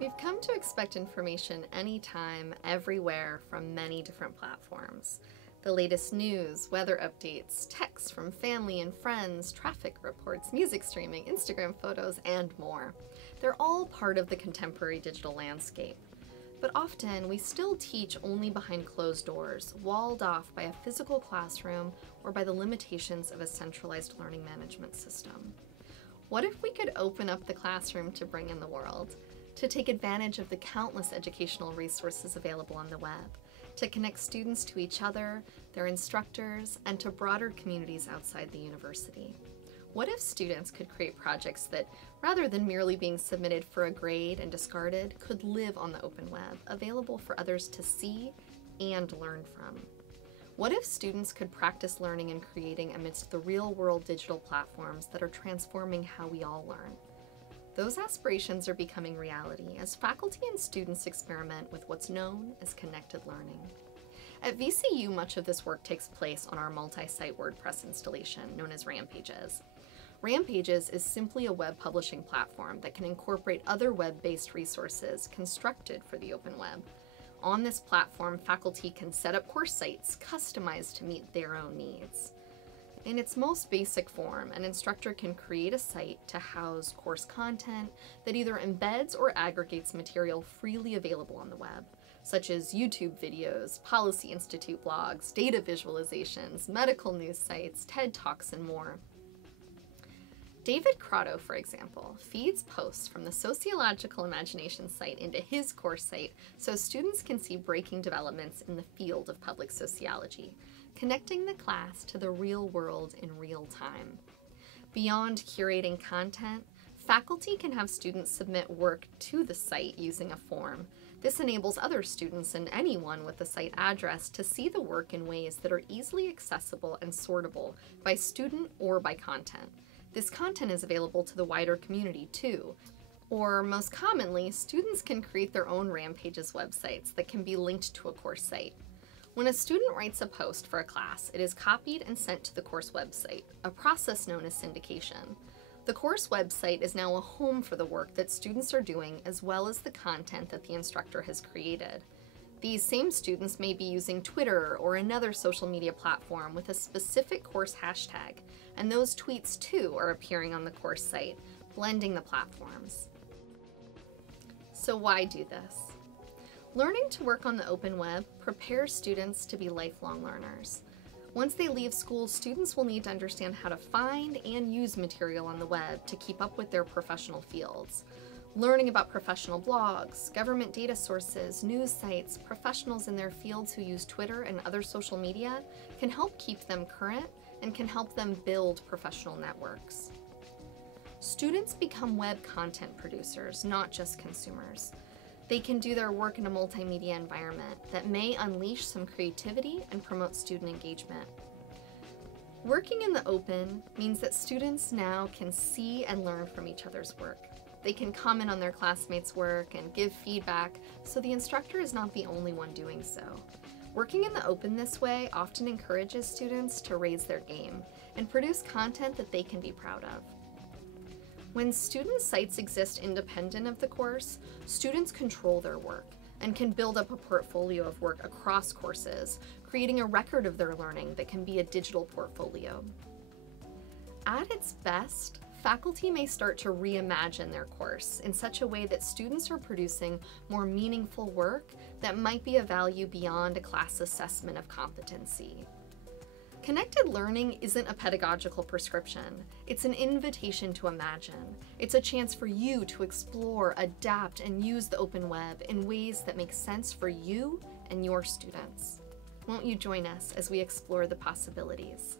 We've come to expect information anytime, everywhere, from many different platforms. The latest news, weather updates, texts from family and friends, traffic reports, music streaming, Instagram photos, and more. They're all part of the contemporary digital landscape. But often, we still teach only behind closed doors, walled off by a physical classroom or by the limitations of a centralized learning management system. What if we could open up the classroom to bring in the world? To take advantage of the countless educational resources available on the web, to connect students to each other, their instructors, and to broader communities outside the university. What if students could create projects that, rather than merely being submitted for a grade and discarded, could live on the open web, available for others to see and learn from? What if students could practice learning and creating amidst the real-world digital platforms that are transforming how we all learn? Those aspirations are becoming reality as faculty and students experiment with what's known as connected learning. At VCU, much of this work takes place on our multi-site WordPress installation known as Rampages. Rampages is simply a web publishing platform that can incorporate other web-based resources constructed for the open web. On this platform, faculty can set up course sites customized to meet their own needs. In its most basic form, an instructor can create a site to house course content that either embeds or aggregates material freely available on the web, such as YouTube videos, Policy Institute blogs, data visualizations, medical news sites, TED Talks, and more. David Crotto, for example, feeds posts from the Sociological Imagination site into his course site so students can see breaking developments in the field of public sociology, connecting the class to the real world in real time. Beyond curating content, faculty can have students submit work to the site using a form. This enables other students and anyone with the site address to see the work in ways that are easily accessible and sortable by student or by content. This content is available to the wider community too. Or, most commonly, students can create their own Rampages websites that can be linked to a course site. When a student writes a post for a class, it is copied and sent to the course website, a process known as syndication. The course website is now a home for the work that students are doing as well as the content that the instructor has created. These same students may be using Twitter or another social media platform with a specific course hashtag, and those tweets too are appearing on the course site, blending the platforms. So why do this? Learning to work on the open web prepares students to be lifelong learners. Once they leave school, students will need to understand how to find and use material on the web to keep up with their professional fields. Learning about professional blogs, government data sources, news sites, professionals in their fields who use Twitter and other social media can help keep them current and can help them build professional networks. Students become web content producers, not just consumers. They can do their work in a multimedia environment that may unleash some creativity and promote student engagement. Working in the open means that students now can see and learn from each other's work. They can comment on their classmates' work and give feedback, so the instructor is not the only one doing so. Working in the open this way often encourages students to raise their game and produce content that they can be proud of. When student sites exist independent of the course, students control their work and can build up a portfolio of work across courses, creating a record of their learning that can be a digital portfolio. At its best, faculty may start to reimagine their course in such a way that students are producing more meaningful work that might be of value beyond a class assessment of competency. Connected learning isn't a pedagogical prescription. It's an invitation to imagine. It's a chance for you to explore, adapt, and use the open web in ways that make sense for you and your students. Won't you join us as we explore the possibilities?